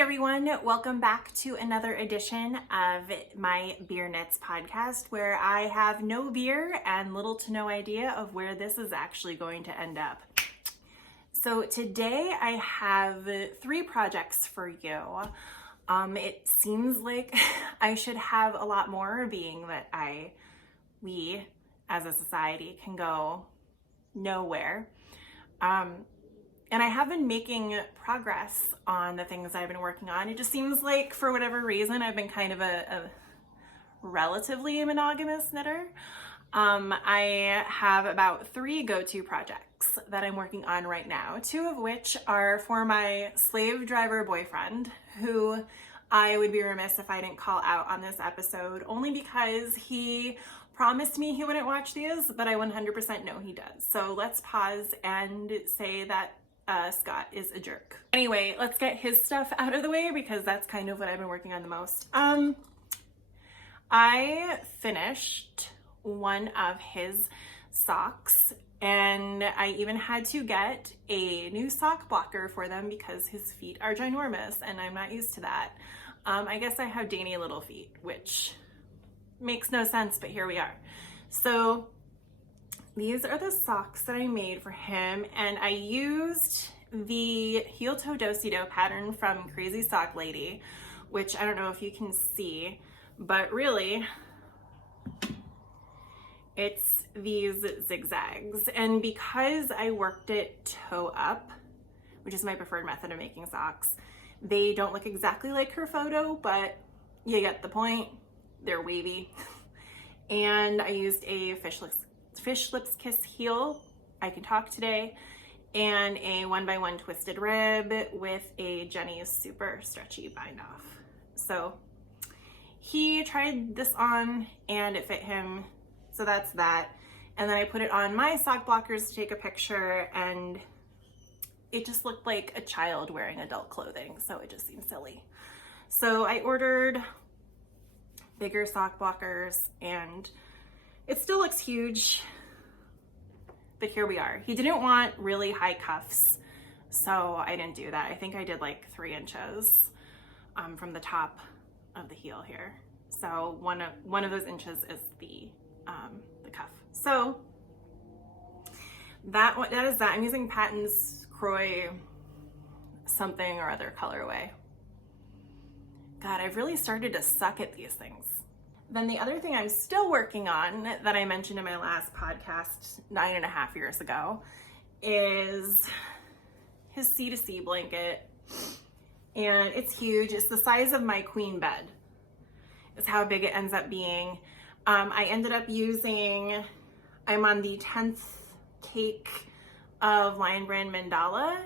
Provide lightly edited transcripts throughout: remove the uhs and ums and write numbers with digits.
everyone, welcome back to another edition of my Beer Knits podcast, where I have no beer and little to no idea of where this is actually going to end up. So today I have 3 projects for you. It seems like I should have a lot more, being that we as a society can go nowhere. And I have been making progress on the things I've been working on. It just seems like, for whatever reason, I've been kind of a relatively monogamous knitter. I have about 3 go-to projects that I'm working on right now, 2 of which are for my slave driver boyfriend, who I would be remiss if I didn't call out on this episode, only because he promised me he wouldn't watch these, but I 100% know he does. So let's pause and say that Scott is a jerk. Anyway, let's get his stuff out of the way because that's kind of what I've been working on the most. I finished one of his socks, and I even had to get a new sock blocker for them because his feet are ginormous and I'm not used to that. I guess I have dainty little feet, which makes no sense, but here we are. So these are the socks that I made for him, and I used the heel toe do-si-do pattern from Crazy Sock Lady, which I don't know if you can see, but really it's these zigzags. And because I worked it toe up, which is my preferred method of making socks, they don't look exactly like her photo, but you get the point. They're wavy. And I used a Fish Lips Kiss heel, I Can Talk Today, and a 1x1 twisted rib with a Jenny's super stretchy bind off. So he tried this on and it fit him, so that's that. And then I put it on my sock blockers to take a picture, and it just looked like a child wearing adult clothing, so it just seemed silly. So I ordered bigger sock blockers, and it still looks huge, but here we are. He didn't want really high cuffs, so I didn't do that. I think I did like 3 inches from the top of the heel here. So one of those inches is the cuff. So that is that. I'm using Patton's Croy something or other colorway. God, I've really started to suck at these things. Then the other thing I'm still working on that I mentioned in my last podcast 9.5 years ago is his C2C blanket. And it's huge. It's the size of my queen bed is how big it ends up being. I ended up using, I'm on the 10th cake of Lion Brand Mandala,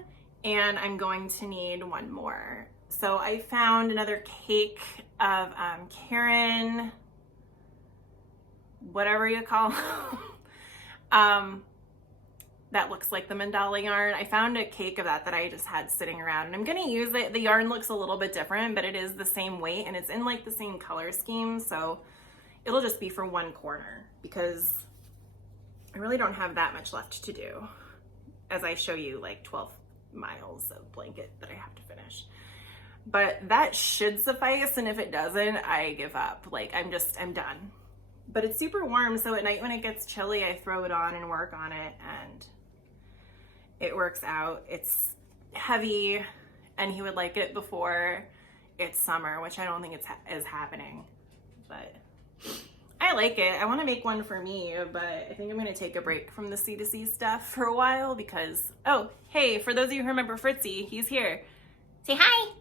and I'm going to need 1 more. So I found another cake of Karen, whatever you call that looks like the mandala yarn. I found a cake of that I just had sitting around, and I'm gonna use it. The yarn looks a little bit different, but it is the same weight and it's in like the same color scheme, so it'll just be for 1 corner because I really don't have that much left to do as I show you like 12 miles of blanket that I have to finish. But that should suffice, and if it doesn't, I give up. Like I'm done. But it's super warm, so at night when it gets chilly, I throw it on and work on it, and it works out. It's heavy, and he would like it before it's summer, which I don't think is happening. But I like it. I want to make one for me, but I think I'm going to take a break from the C2C stuff for a while because, oh, hey, for those of you who remember Fritzy, he's here. Say hi.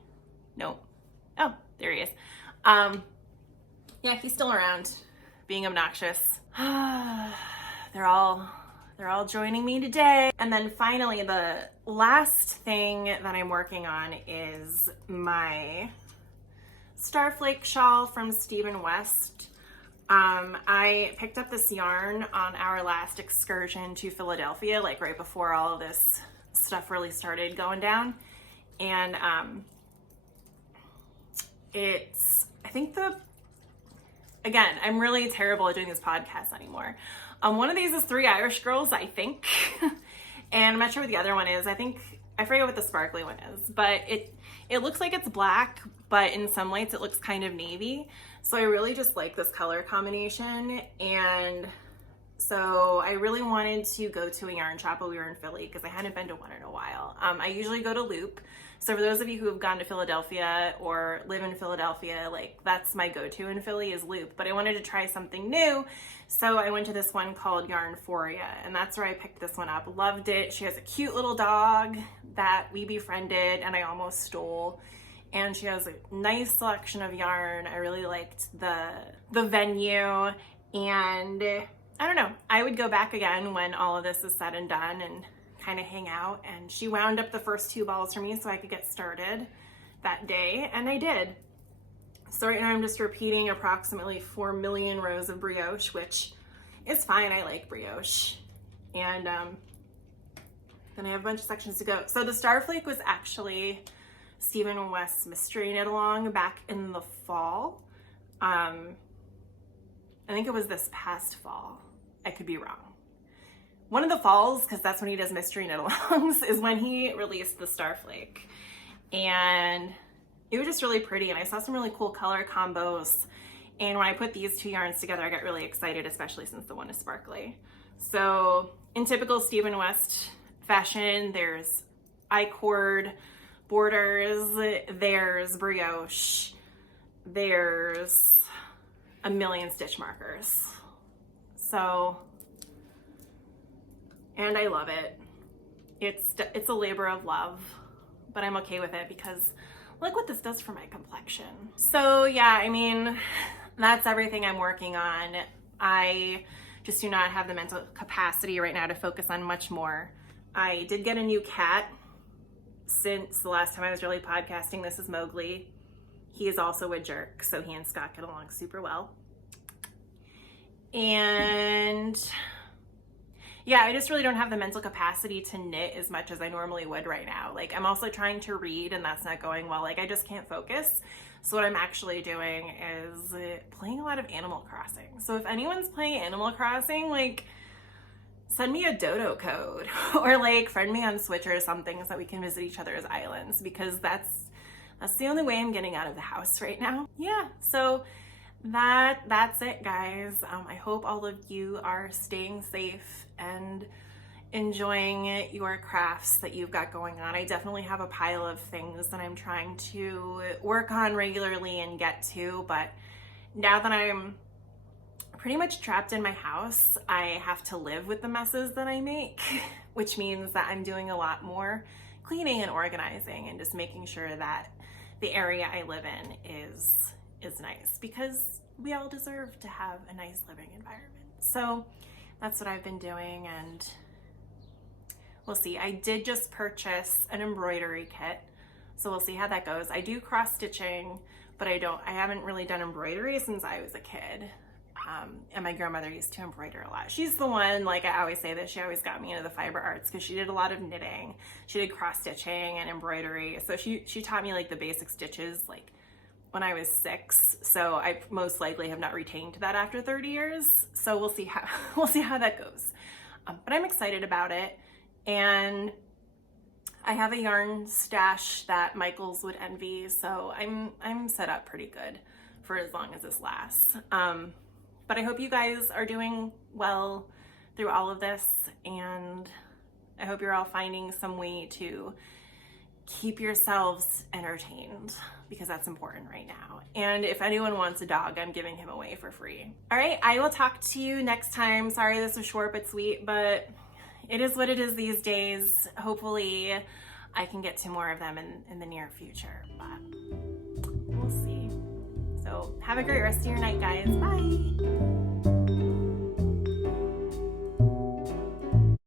No. Oh, there he is. Yeah, he's still around, being obnoxious. They're all joining me today. And then finally, the last thing that I'm working on is my Flake shawl from Stephen West. I picked up this yarn on our last excursion to Philadelphia, like right before all of this stuff really started going down. And I think again, I'm really terrible at doing this podcast anymore. One of these is 3 Irish Girls, I think. And I'm not sure what the other one is. I think I forget what the sparkly one is, but it looks like it's black, but in some lights it looks kind of navy. So I really just like this color combination, and so I really wanted to go to a yarn shop while we were in Philly because I hadn't been to one in a while. I usually go to Loop. So for those of you who have gone to Philadelphia or live in Philadelphia, like that's my go-to in Philly is Loop. But I wanted to try something new. So I went to this one called Yarnphoria, and that's where I picked this one up. Loved it. She has a cute little dog that we befriended and I almost stole. And she has a nice selection of yarn. I really liked the venue, and I don't know, I would go back again when all of this is said and done and kind of hang out. And she wound up the first 2 balls for me so I could get started that day, and I did. So right now I'm just repeating approximately 4 million rows of brioche, which is fine. I like brioche. And then I have a bunch of sections to go. So the Starflake was actually Stephen West's mystery knit along back in the fall. I think it was this past fall. I could be wrong. One of the falls, because that's when he does mystery knit alongs, is when he released the Starflake. And it was just really pretty, and I saw some really cool color combos. And when I put these 2 yarns together, I got really excited, especially since the one is sparkly. So in typical Stephen West fashion, there's I-cord borders, there's brioche, there's a million stitch markers. So, and I love it. It's a labor of love, but I'm okay with it because look what this does for my complexion. So yeah, I mean, that's everything I'm working on. I just do not have the mental capacity right now to focus on much more. I did get a new cat since the last time I was really podcasting. This is Mowgli. He is also a jerk, so he and Scott get along super well. And yeah, I just really don't have the mental capacity to knit as much as I normally would right now. Like, I'm also trying to read and that's not going well. Like, I just can't focus. So what I'm actually doing is playing a lot of Animal Crossing. So if anyone's playing Animal Crossing, like, send me a dodo code or like friend me on Switch or something so that we can visit each other's islands, because that's the only way I'm getting out of the house right now. Yeah, so that's it, guys. I hope all of you are staying safe and enjoying your crafts that you've got going on. I definitely have a pile of things that I'm trying to work on regularly and get to, but now that I'm pretty much trapped in my house, I have to live with the messes that I make, which means that I'm doing a lot more cleaning and organizing and just making sure that the area I live in is nice, because we all deserve to have a nice living environment. So that's what I've been doing, and we'll see. I did just purchase an embroidery kit, so we'll see how that goes. I do cross stitching, but I haven't really done embroidery since I was a kid. And my grandmother used to embroider a lot. She's the one, like I always say this, she always got me into the fiber arts because she did a lot of knitting. She did cross stitching and embroidery. So she taught me like the basic stitches like when I was 6. So I most likely have not retained that after 30 years. So we'll see how that goes. But I'm excited about it. And I have a yarn stash that Michael's would envy. So I'm set up pretty good for as long as this lasts. But I hope you guys are doing well through all of this, and I hope you're all finding some way to keep yourselves entertained, because that's important right now. And if anyone wants a dog, I'm giving him away for free. All right, I will talk to you next time. Sorry this was short but sweet, but it is what it is these days. Hopefully I can get to more of them in the near future, but we'll see. So have a great rest of your night, guys. Bye.